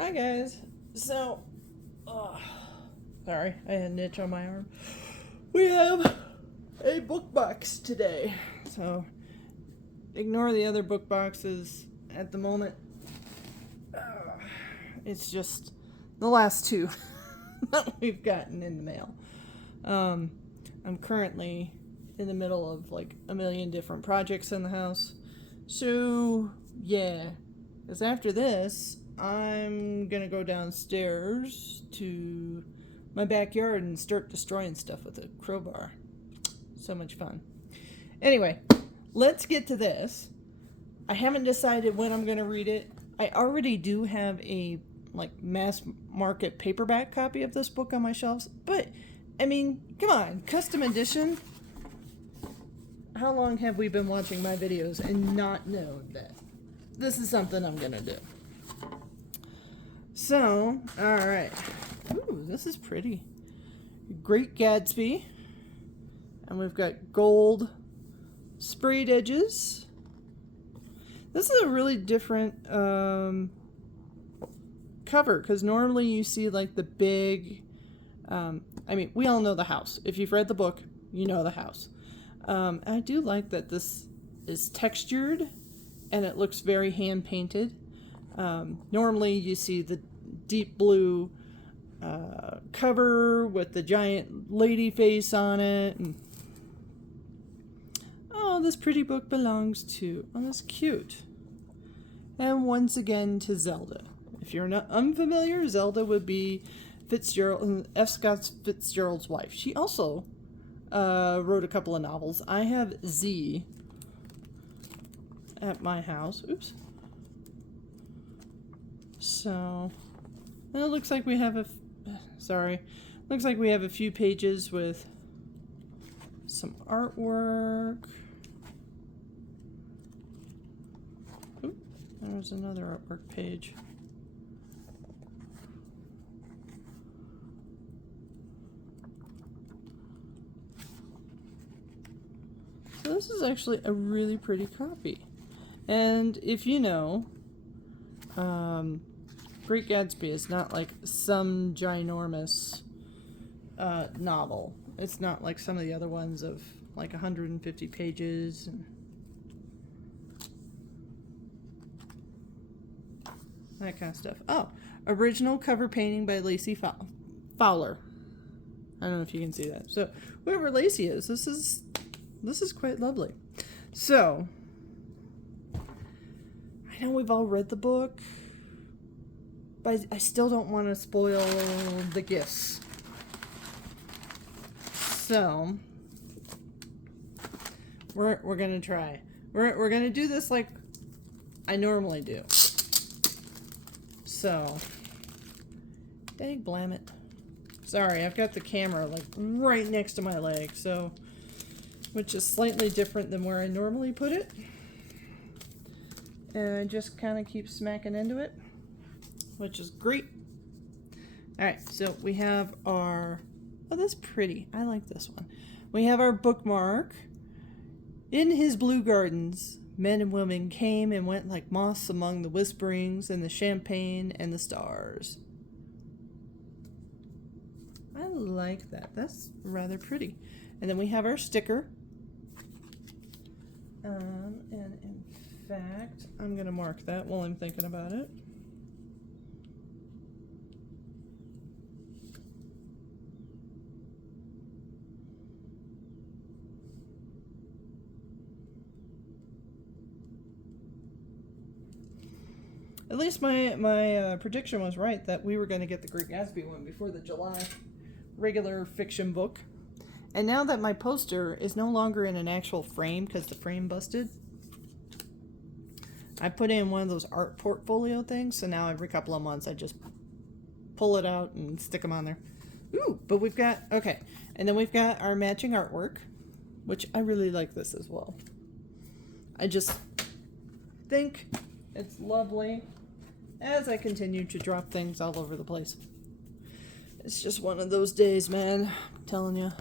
Hi guys. So, sorry, I had an itch on my arm. We have a book box today. So, ignore the other book boxes at the moment. It's just the last two that we've gotten in the mail. I'm currently in the middle of like a million different projects in the house. So, yeah. Because after this, I'm gonna go downstairs to my backyard and start destroying stuff with a crowbar. So much fun. Anyway, let's get to this. I haven't decided when I'm gonna read it. I already do have a mass market paperback copy of this book on my shelves, but I mean, come on, custom edition. How long have we been watching my videos and not known that this is something I'm gonna do? So, alright. Ooh, this is pretty. Great Gatsby. And we've got gold sprayed edges. This is a really different cover, because normally you see like the big, I mean, we all know the house. If you've read the book, you know the house. I do like that this is textured and it looks very hand painted. Normally you see the deep blue cover with the giant lady face on it. And, oh, this pretty book belongs to, oh, that's cute. And once again to Zelda. If you're not unfamiliar, Zelda would be Fitzgerald, F. Scott Fitzgerald's wife. She also wrote a couple of novels. I have Z at my house. Oops. So, and it looks like we have looks like we have a few pages with some artwork. Oop, there's another artwork page. So this is actually a really pretty copy. And if you know, Great Gatsby is not like some ginormous novel. It's not like some of the other ones of like 150 pages. And that kind of stuff. Oh, original cover painting by Lacey Fowler. I don't know if you can see that. So whoever Lacey is, this is quite lovely. So, I know we've all read the book, but I still don't want to spoil the gifts. So, we're gonna try. We're gonna do this like I normally do. So, dang blam it. Sorry, I've got the camera like right next to my leg, so, which is slightly different than where I normally put it. And I just kind of keep smacking into it, which is great. Alright, so we have our, oh, that's pretty. I like this one. We have our bookmark. In his blue gardens, men and women came and went like moths among the whisperings and the champagne and the stars. I like that. That's rather pretty. And then we have our sticker. And in fact, I'm going to mark that while I'm thinking about it. At least my prediction was right that we were going to get the Great Gatsby one before the July regular fiction book. And now that my poster is no longer in an actual frame because the frame busted, I put in one of those art portfolio things, so now every couple of months I just pull it out and stick them on there. Ooh, but we've got, okay, and then we've got our matching artwork, which I really like this as well. I just think it's lovely as I continue to drop things all over the place. It's just one of those days, man, I'm telling you.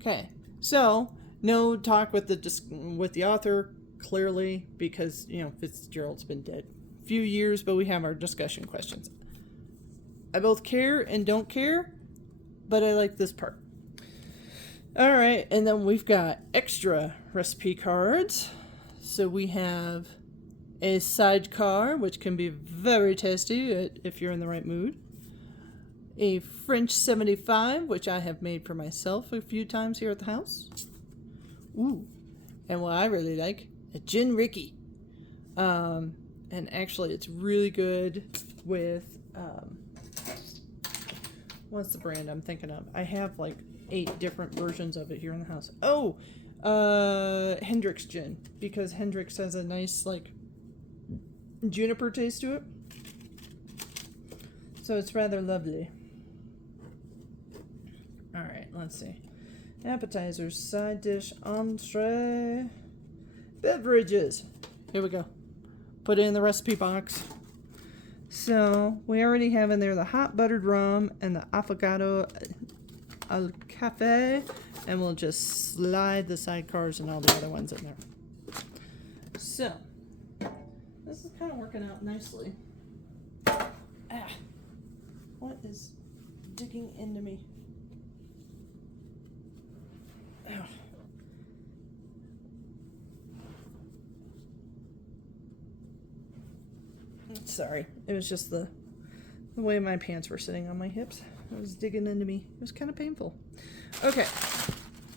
Okay, so no talk with the author, clearly, because, you know, Fitzgerald's been dead few years, but we have our discussion questions. I both care and don't care, but I like this part. All right, and then we've got extra recipe cards. So we have a sidecar, which can be very tasty if you're in the right mood. A French 75, which I have made for myself a few times here at the house. Ooh, and what I really like, a Gin Ricky. And actually it's really good with, what's the brand I'm thinking of? I have like 8 different versions of it here in the house. Oh, Hendrick's gin, because Hendrick's has a nice like juniper taste to it. So it's rather lovely. All right, let's see. Appetizers, side dish, entree, beverages. Here we go. Put it in the recipe box. So we already have in there the hot buttered rum and the affogato al cafe, and we'll just slide the sidecars and all the other ones in there. So this is kind of working out nicely. What is digging into me? Ow. Sorry, it was just the way my pants were sitting on my hips. It was digging into me. It was kind of painful. Okay,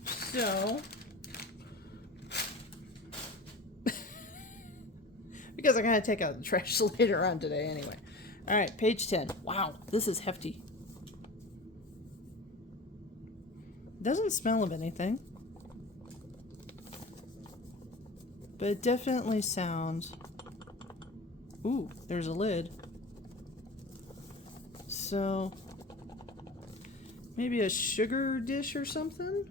so because I gotta take out the trash later on today anyway. All right, page 10. Wow, this is hefty. Doesn't smell of anything, but it definitely sounds. Ooh, there's a lid. So maybe a sugar dish or something.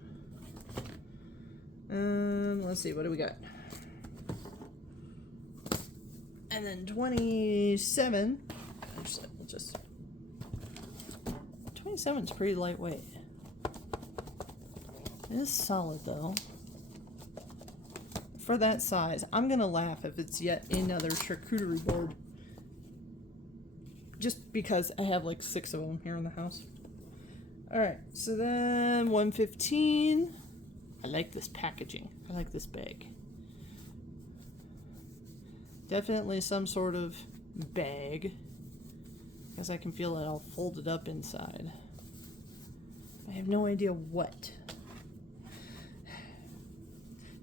Let's see, what do we got? And then 27. Actually, we'll just 27 is pretty lightweight. It is solid though. For that size, I'm gonna laugh if it's yet another charcuterie board. Just because I have like 6 of them here in the house. Alright, so then 115. I like this packaging. I like this bag. Definitely some sort of bag, because I can feel it all folded up inside. I have no idea what.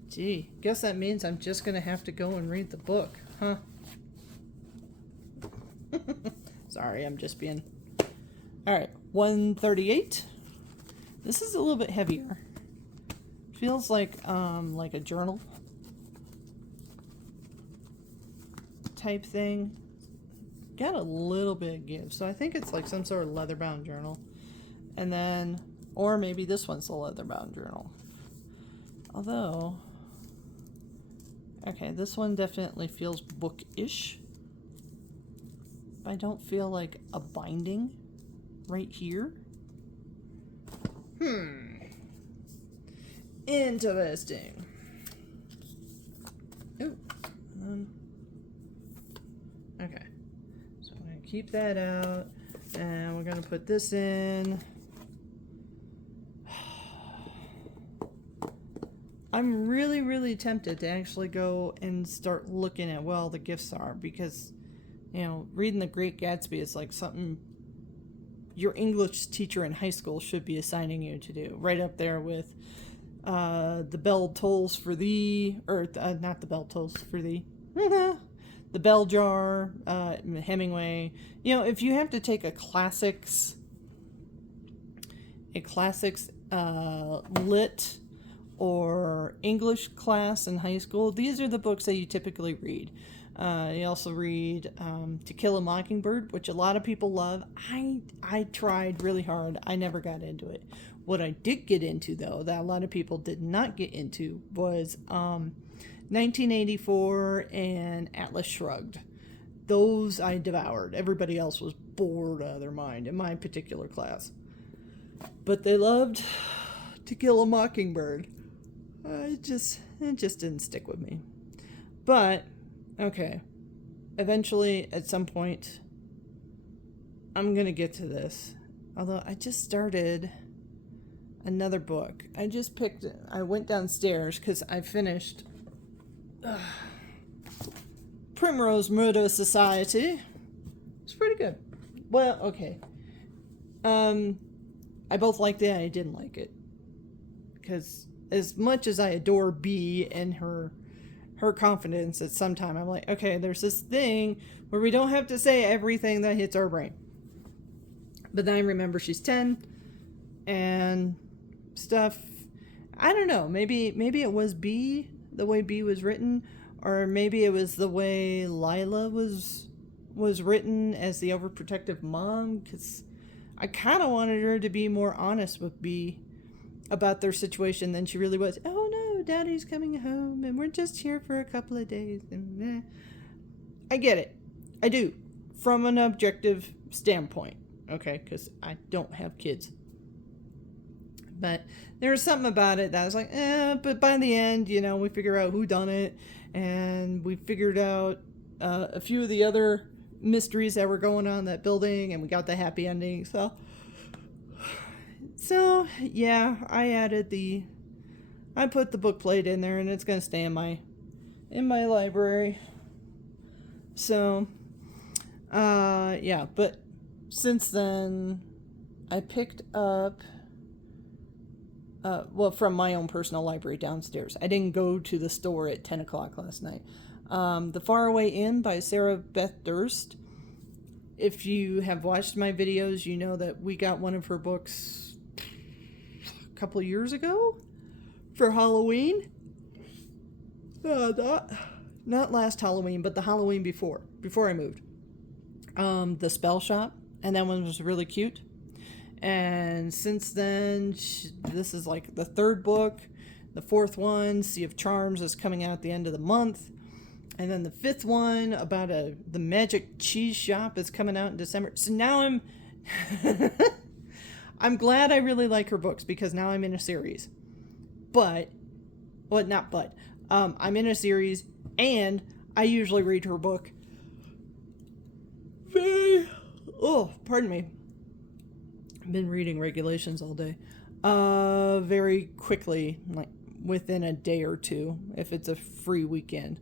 Gee, guess that means I'm just gonna have to go and read the book, huh? Sorry, I'm just being... Alright, 138. This is a little bit heavier. Feels like a journal type thing. Got a little bit of give, so I think it's like some sort of leather-bound journal. And then, or maybe this one's a leather-bound journal. Although... Okay, this one definitely feels bookish. I don't feel like a binding right here. Interesting. Ooh. Okay. So I'm going to keep that out. And we're going to put this in. I'm really, really tempted to actually go and start looking at what all the gifts are, because, you know, reading The Great Gatsby is like something your English teacher in high school should be assigning you to do. Right up there with The Bell Tolls for Thee, or not The Bell Tolls for Thee, The Bell Jar, Hemingway. You know, if you have to take a classics lit or English class in high school, these are the books that you typically read. You also read To Kill a Mockingbird, which a lot of people love. I tried really hard. I never got into it. What I did get into, though, that a lot of people did not get into, was 1984 and Atlas Shrugged. Those I devoured. Everybody else was bored out of their mind in my particular class. But they loved To Kill a Mockingbird. It just didn't stick with me. But, okay. eventually, at some point, I'm going to get to this. Although I just started another book. I went downstairs because I finished Primrose Murder Society. It's pretty good. Well, okay. I both liked it and I didn't like it. Because as much as I adore Bea and her confidence, at some time I'm like, okay, there's this thing where we don't have to say everything that hits our brain. But then I remember she's 10 and stuff. I don't know. Maybe it was Bea, the way Bea was written, or maybe it was the way Lila was written as the overprotective mom, because I kind of wanted her to be more honest with Bea about their situation than she really was. Oh no, Daddy's coming home and we're just here for a couple of days. And I get it. I do. From an objective standpoint. Okay, because I don't have kids. But there was something about it that I was like, but by the end, we figure out who done it. And we figured out a few of the other mysteries that were going on in that building. And we got the happy ending. So yeah, I put the book plate in there and it's going to stay in my library. So, yeah, but since then, I picked up, from my own personal library downstairs. I didn't go to the store at 10 o'clock last night. The Faraway Inn by Sarah Beth Durst. If you have watched my videos, you know that we got one of her books a couple of years ago for Halloween. Not last Halloween, but the Halloween before I moved. The Spell Shop, and that one was really cute. And since then, this is like the third book. The fourth one, Sea of Charms, is coming out at the end of the month. And then the fifth one about the magic cheese shop is coming out in December. So now I'm glad I really like her books because now I'm in a series. I'm in a series and I usually read her book pardon me. I've been reading Regulations all day. Very quickly, like within a day or two, if it's a free weekend.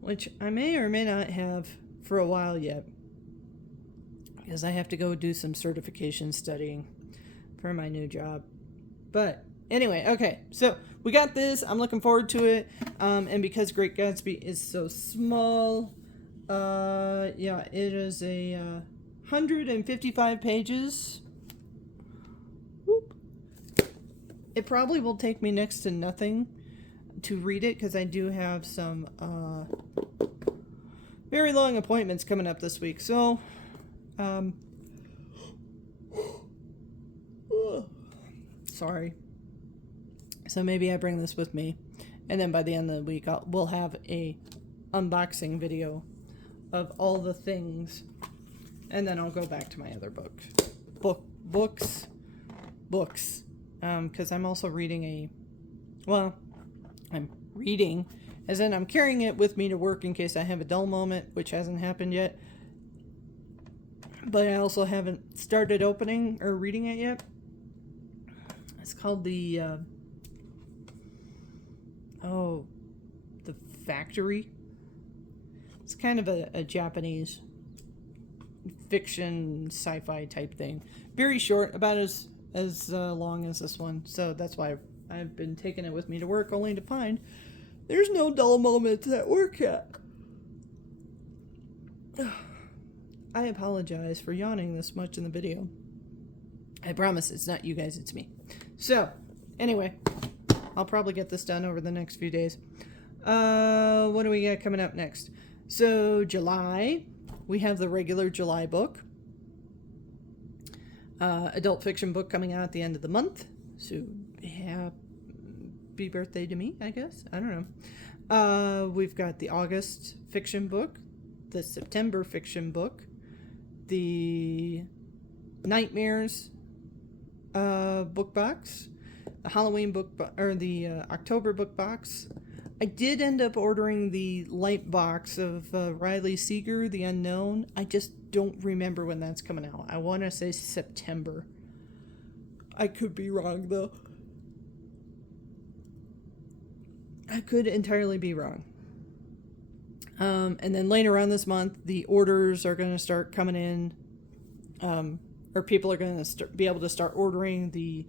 Which I may or may not have for a while yet. Because I have to go do some certification studying for my new job. But anyway, okay. So we got this. I'm looking forward to it. And because Great Gatsby is so small, it is 155 pages. Whoop. It probably will take me next to nothing to read it because I do have some very long appointments coming up this week. So, sorry. So maybe I bring this with me, and then by the end of the week we'll have a unboxing video of all the things, and then I'll go back to my other books. Because I'm also reading I'm reading, as in I'm carrying it with me to work in case I have a dull moment, which hasn't happened yet. But I also haven't started opening or reading it yet. It's called The Factory. It's kind of a Japanese fiction sci-fi type thing. Very short, about as long as this one. So that's why I've been taking it with me to work, only to find there's no dull moments at work yet. I apologize for yawning this much in the video. I promise it's not you guys, it's me. So, anyway, I'll probably get this done over the next few days. What do we got coming up next? So, July, we have the regular July book. Adult fiction book coming out at the end of the month. So, happy birthday to me, I guess. I don't know. We've got the August fiction book, the September fiction book, the Nightmares book box, the Halloween book or the October book box, I did end up ordering the light box of Riley Seeger, The Unknown. I just don't remember when that's coming out. I want to say September. I could be wrong, though. I could entirely be wrong. And then later on this month, the orders are going to start coming in, or people are going to be able to start ordering the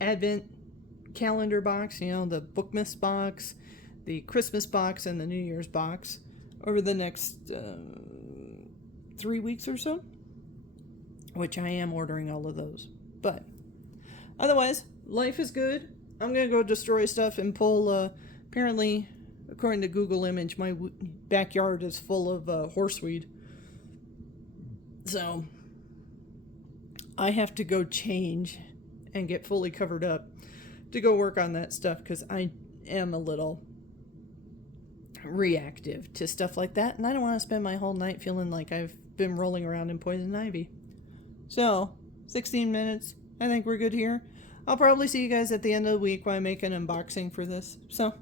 Advent calendar box, you know, the Bookmas box, the Christmas box, and the New Year's box over the next 3 weeks or so, which I am ordering all of those. But otherwise, life is good. I'm going to go destroy stuff and pull, apparently, according to Google Image, my backyard is full of horseweed. So I have to go change and get fully covered up to go work on that stuff, because I am a little reactive to stuff like that, and I don't want to spend my whole night feeling like I've been rolling around in poison ivy. So 16 minutes, I think we're good here. I'll probably see you guys at the end of the week when I make an unboxing for this. So